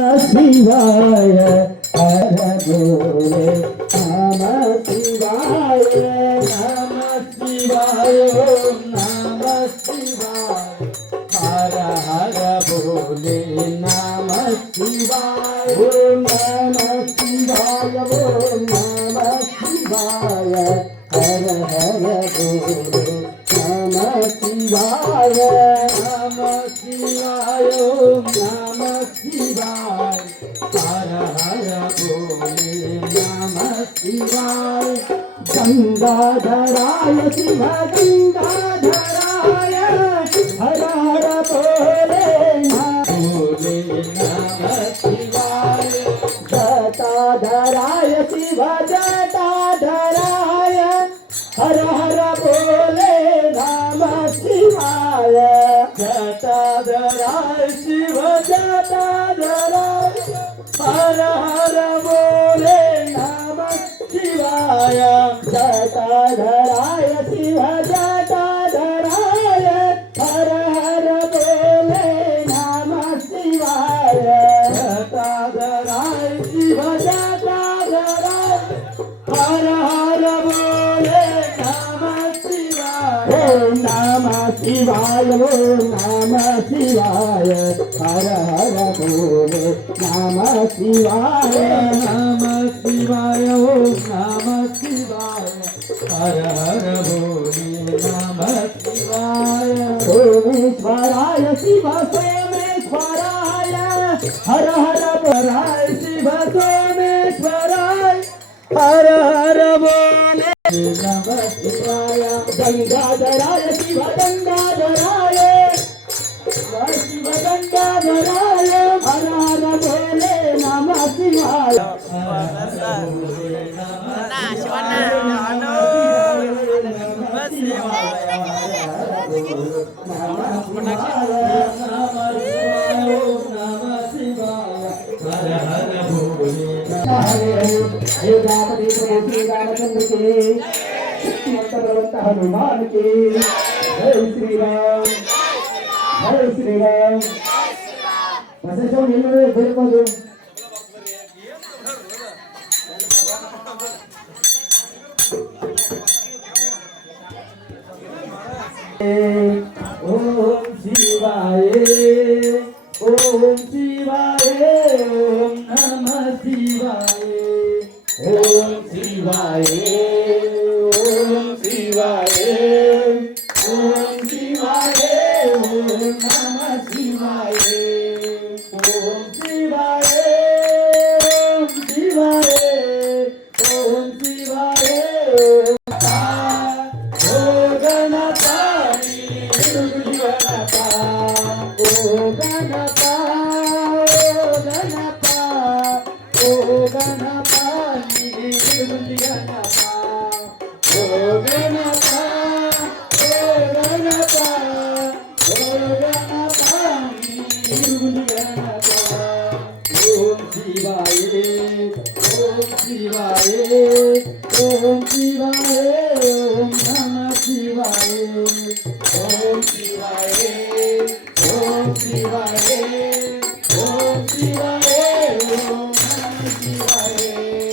शिवाय हर भोले नमः शिवाय नमः शिवाय नमः शिवाय हर हर भोले नमः शिवाय ओम नमः शिवाय ओम नमः शिवाय हर हर भोले नमः शिवाय नमः शिवाय ओम नमः शिवाय हर हर भोले नमः शिवाय गंगाधराय शिव गंगाधराय हर हर भोले नमः शिवाय जटाधराय शिव जटाधराय हर हर भोले नमः शिवाय जटाधराय शिव जटाधराय हर हर भोले नमः शिवाय जटाधराय शिव जटाधराय हर हर भोले नमः शिवाय जटाधराय शिव जटाधराय हर हर भोले नमः शिवाय ओम नमः शिवाय ओम नमः शिवाय हर हर भोले नमः शिवाय नमः शिवाय ओम नमः शिवाय हर हर भोले नमः शिवाय सोमेश्वराय शिव सोमेश्वराय हर हर भराय शिव सोमेश्वराय हर हर भोले नमः शिवाय गंगाधराय शिव गंगाधराय शिव गंगाधराय हर हर भोले नमः शिवाय हनुमान की जय श्री राम जय श्री राम वसंत मिलने फिर को ओम शिवाय ओम शिवाय ओम नमः शिवाय ओम शिवाय ओम शिवाय ओम शिवाय ओम नमः शिवाय ओम शिवाय ओम शिवाय ओम शिवाय ओम शिवाय ओम नमः शिवाय ओम शिवाय ओम शिवाय ओम शिवाय ओम नमः शिवाय ओम शिवाय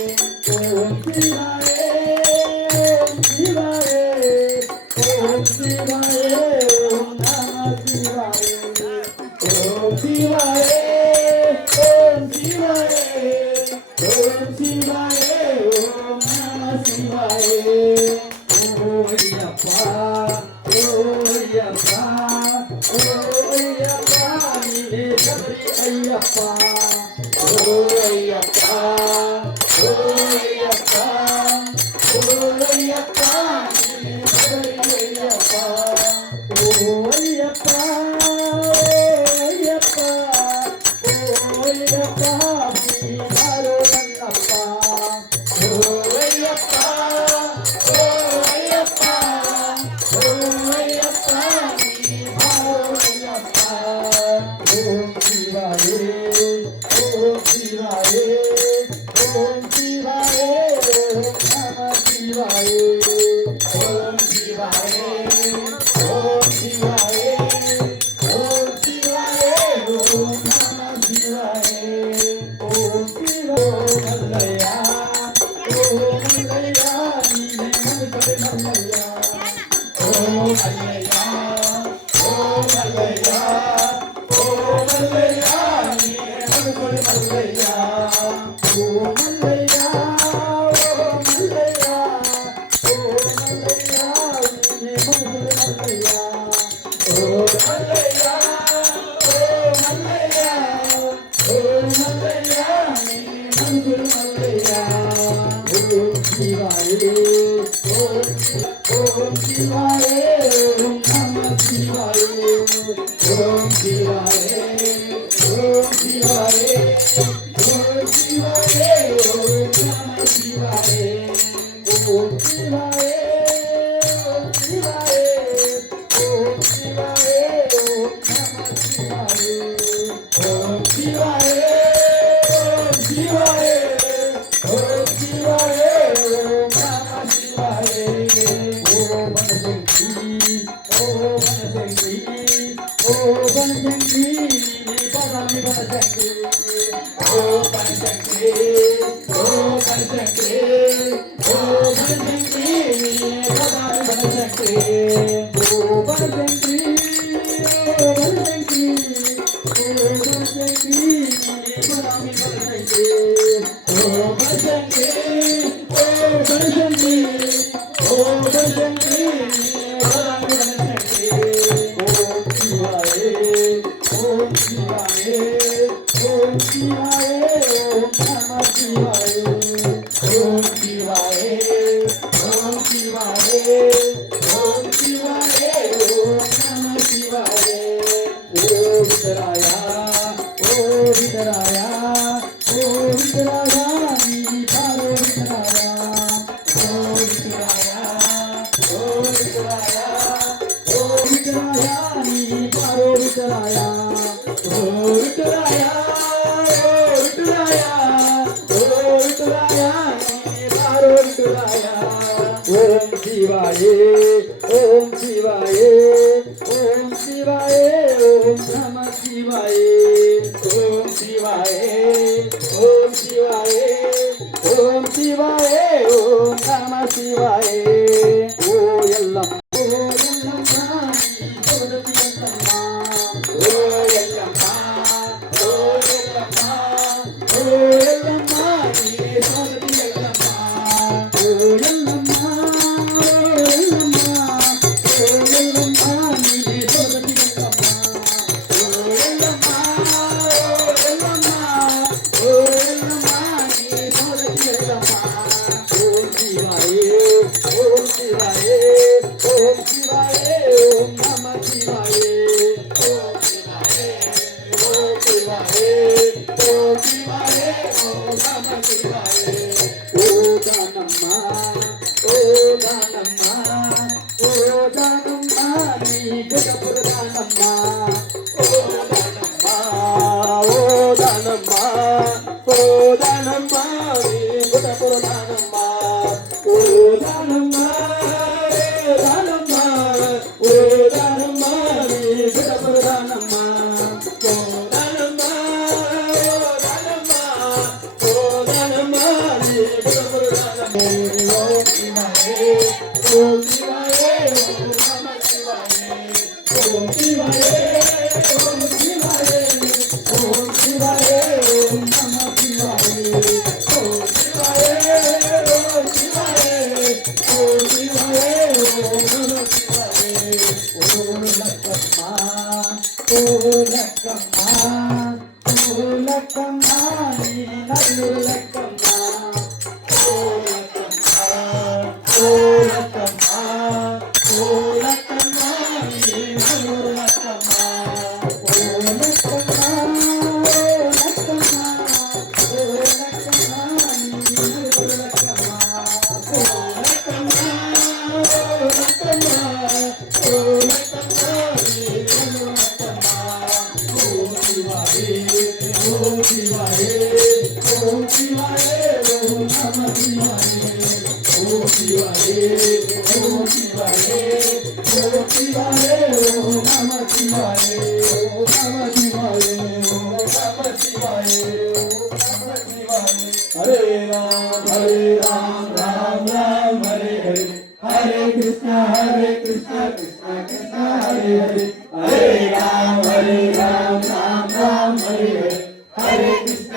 ओम शिवाय ओम शिवाय ओम नमः शिवाय ओम शिवाय ओम शिवाय ओम शिवाय ओम नमः शिवाय ओम अय्यप्पा नीले शबरी अय्यप्पा ओ अय्यप्पा ओ अय्यप्पा ओ अय्यप्पा नीले शबरी अय्यप्पा ओ अय्यप्पा अय्यप्पा ओ अय्यप्पा ಶ್ರೀ शिवाय मल्लैया ओ मल्लैया ओ मल्लैया ओ मल्लैया नी मनसुर मल्लैया ओ मल्लैया ओ मल्लैया ओ मल्लैया नी मनसुर मल्लैया ओम शिवाय ओम शिवाय ओम नमः शिवाय ओम शिवाय ओम शिवाय ओम शिवाय ओम नमः शिवाय ओम शिवाय ओम शिवाय ओम शिवाय ओम नमः शिवाय ओम शिवाय ओम शिवाय ओम शिवाय ओम नमः शिवाय ओम बनशंकरी ओम बनशंकरी ओम बनशंकरी बदामी बनशंकरी ओम बनशंकरी ओम बनशंकरी ओम बनशंकरी बदामी बनशंकरी ओम बनशंकरी ओम बनशंकरी ओम बनशंकरी बदामी बनशंकरी ओम बनशंकरी ओम बनशंकरी ओम बनशंकरी बदामी बनशंकरी ओम शिवाय ओम शिवाय ओम शिवाय ओम नमः शिवाय ओम शिवाय ओम शिवाय ओम शिवाय ओम नमः शिवाय ओ वितराया ओ वितराया ओ वितराया नी पारो वितराया ओ वितराया ओ वितराया ओ वितराया नी पारो वितराया ओ वितराया ओ वितराया ओ वितराया नी पारो वितराया ओम शिवाय ओम शिवाय ओम शिवाय ओम नमः शिवाय ओम शिवाय ओम शिवाय ओम शिवाय ओम नमः शिवाय ओ यल्लम ओ यल्लम्मा नी सोदति यल्लम्मा ओ यल्लम्मा ओ यल्लम्मा ओ यल्लम्मा नी सोदति यल्लम्मा ओ यल्लम्मा ओ यल्लम्मा ओ यल्लम्मा नी सोदति यल्लम्मा ओ यल्लम्मा ओ यल्लम्मा ओ यल्लम्मा नी सोदति यल्लम्मा ओम शिवाय ओम शिवाय ओम शिवाय ओम नमः शिवाय ओम शिवाय ओम शिवाय ओम शिवाय ओम नमः शिवाय ओ दानम्मा ओ दानम्मा ओ दानम्मा नी गजपुर दानम्मा ओ दानम्मा ओ दानम्मा ओ दानम्मा नी गजपुर दानम्मा ओ दानम्मा ओ दानम्मा ओ दानम्मा नी गजपुर दानम्मा ओ दानम्मा ओ दानम्मा नी गजपुर दानम्मा ओम शिवाय ओम शिवाय ओम नमः शिवाय ओम शिवाय ओम शिवाय ओम शिवाय ओम नमः शिवाय ओम शिवाय ओम शिवाय ओम शिवाय ओम नमः शिवाय ओम लक्ष्मा ओ लक्ष्मा ओ लक्ष्मा नी नल्लूर लक्ष्मा ओ लक्ष्मा ओ लक्ष्मा ओ लक्ष्मा नी नल्लूर लक्ष्मा ओ लक्ष्मा ओ लक्ष्मा ओ लक्ष्मा नी नल्लूर लक्ष्मा ओ लक्ष्मा ओ लक्ष्मा ओ लक्ष्मा नी नल्लूर लक्ष्मा ओम शिवाय ओम शिवाय ओम शिवाय ओम नमः शिवाय ओम शिवाय ओम शिवाय ओम शिवाय ओम नमः शिवाय ओम नमः शिवाय ओम नमः शिवाय ओम नमः शिवाय हरे राम राम राम हरे हरे हरे कृष्णा कृष्णा कृष्णा हरे हरे हरे राम राम राम हरे हरे हरे कृष्ण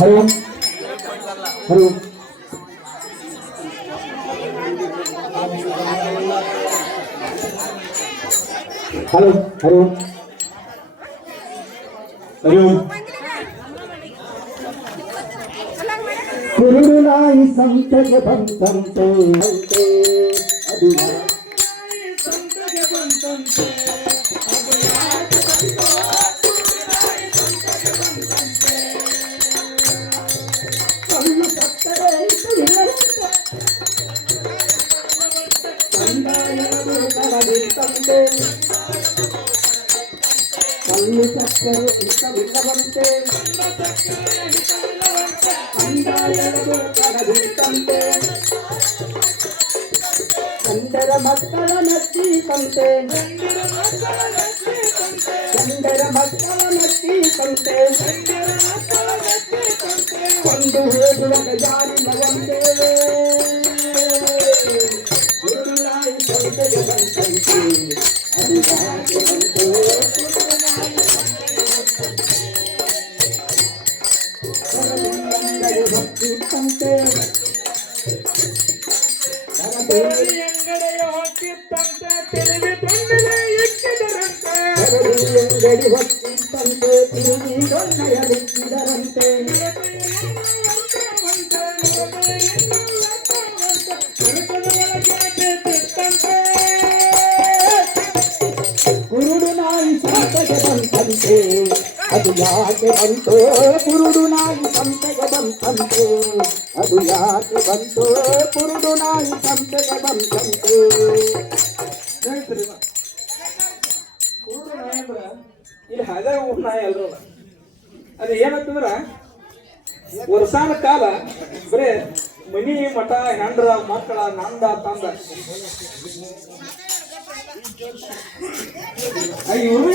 हरिओम हरिओम हलो हरिओम हरिओम कुरुनाई संतज बंतंते अदुया संतज बंतंते ಕಲ್ಲು ಸಕ್ಕರೆ ಹಿತವಿಲ್ಲವಂತೆ ಕಂದಾಯಗಳು ಕಡದಿತ್ತಂತೆ ಗಂಡರ ಮಕ್ಕಳ ನಚ್ಚೀತಂತೆ ಗಂಡರ ಮಕ್ಕಳ ನಚ್ಚೀತಂತೆ ಕೊಂಡು ಹೋಗುವಾಗ ಜಾರಿಲ್ಲವಂತೆ ಗುರುರಾಯಿ ಸಂತೆಯ ಬಂತಂತೆ ಅರಿವಾಗೆ ಬಂತು ಹೊಕ್ಕಿತ್ತಂತೆ ಅಂಗಡಿಯ ಹೊಕ್ಕಿತ್ತಂತೆ ತಿರುಗಿ ದೊಣ್ಣೆಯ ಇಕ್ಕಿದರಂತೆ ಅಂಗಡಿ ಹೊಕ್ಕಿತ್ತಂತೆ ತಿರುಗಿ ದೊಣ್ಣೆಯ ಇಕ್ಕಿದರಂತೆ ಕುರುಡು ನಾಯಿ ಸಂತೆಗೆ ಬಂತಂತೆ ಅದು ಯಾಕೆ ಬಂತು ಕುರುಡು ನಾಯಿ ಸಂತೆಗೆ ಬಂತಂತೆ ಅದು ಯಾಕೆ ಬಂತು ಕುರುಡು ನಾಯಿ ಸಂತೆಗೆ ಬಂತಂತೆ ಹೇಳ್ತೀರಿ ಕುರುಡು ನಾಯಿ ಅಂದ್ರ ಇಲ್ಲಿ ಹಾಗೆ ಊರ್ ನಾಯಿ ಅಲ್ರ ಅದು ಏನಂತಂದ್ರ ವರ್ಷಾನ ಕಾಲ ಬರೇ ಮನಿ ಮಠ ಹೆಂಡ್ರ ಮಕ್ಕಳ ನಂದ ತಂದ ಇವ್ರು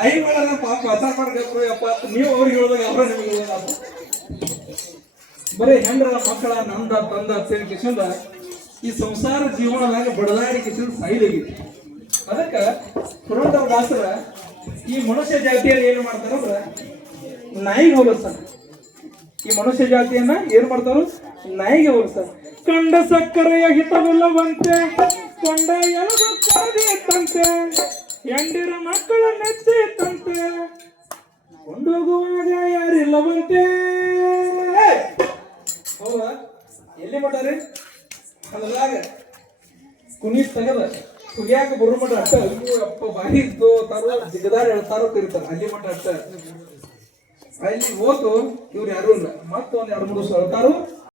ಆಯಿಗಳ ಪಾಪ ಅಸಾರ ಮಾಡ್ಬೇಕು ಅಪ್ಪ ನೀವು ಅವ್ರಿಗೆ ಹೇಳ್ದಾಗ ಅವ್ರ ನಿಮಗೆ ಹೇಳ್ದಾಗ ಬರೀ ಹೆಂಡ್ರ ಮಕ್ಕಳ ನಂದ ತಂದ ಸೇರಿ ಕಿಶಂದ ಈ ಸಂಸಾರ ಜೀವನದಾಗ ಬಡದಾಡಿ ಕಿಶನ್ ಸಾಯಿಲಾಗಿದೆ. ಅದಕ್ಕೆ ಪುರಂದರದಾಸರ ಈ ಮನುಷ್ಯ ಜಾತಿಯಲ್ಲಿ ಏನು ಮಾಡ್ತಾರಂದ್ರ ನಾಯಿಗೆ ಹೋಲಿಸ್ತಾರ. ಈ ಮನುಷ್ಯ ಜಾತಿಯನ್ನ ಏನ್ ಮಾಡ್ತಾರ ನಾಯಿಗೆ ಹೋಲಿಸ್ತಾರ. ಕಂಡ ಸಕ್ಕರೆಯ ಹಿತವಿಲ್ಲವಂತೆ ಕೊಂಡ ಎಲದು ಕಾದಿತ್ತಂತೆ ಎಂಡಿರ ಮಕ್ಕಳ ನೆಚ್ಚಿತ್ತಂತೆ ಕೊಂಡೋಗುವಾಗ ಯಾರಿಲ್ಲವಂತೆ. ಹೌದಾ ಎಲ್ಲಿ ಮಾಡ್ತಾರೆ ಅದ್ರಾಗ ಕುಣಿ ತೆಗದ ಕುಗಿಯಾಕ ಬರೋ ಮಟ್ಟ ಅಟ್ಟ ಅಯ್ಯೋ ಅಪ್ಪ ಬಾರಿ ಇದ್ದು ತಾರೋ ಜಿಗದಾರ ಹೇಳ್ತಾರೋ ಕರೀತಾರ ಅಲ್ಲಿ ಮಟ್ಟ ಅಟ್ಟ ಅಲ್ಲಿ ಹೋತು ಇವ್ರು ಯಾರು ಇಲ್ಲ ಮತ್ತೊಂದ್ 2-3 ದಿವಸ ಹೇಳ್ತಾರೋ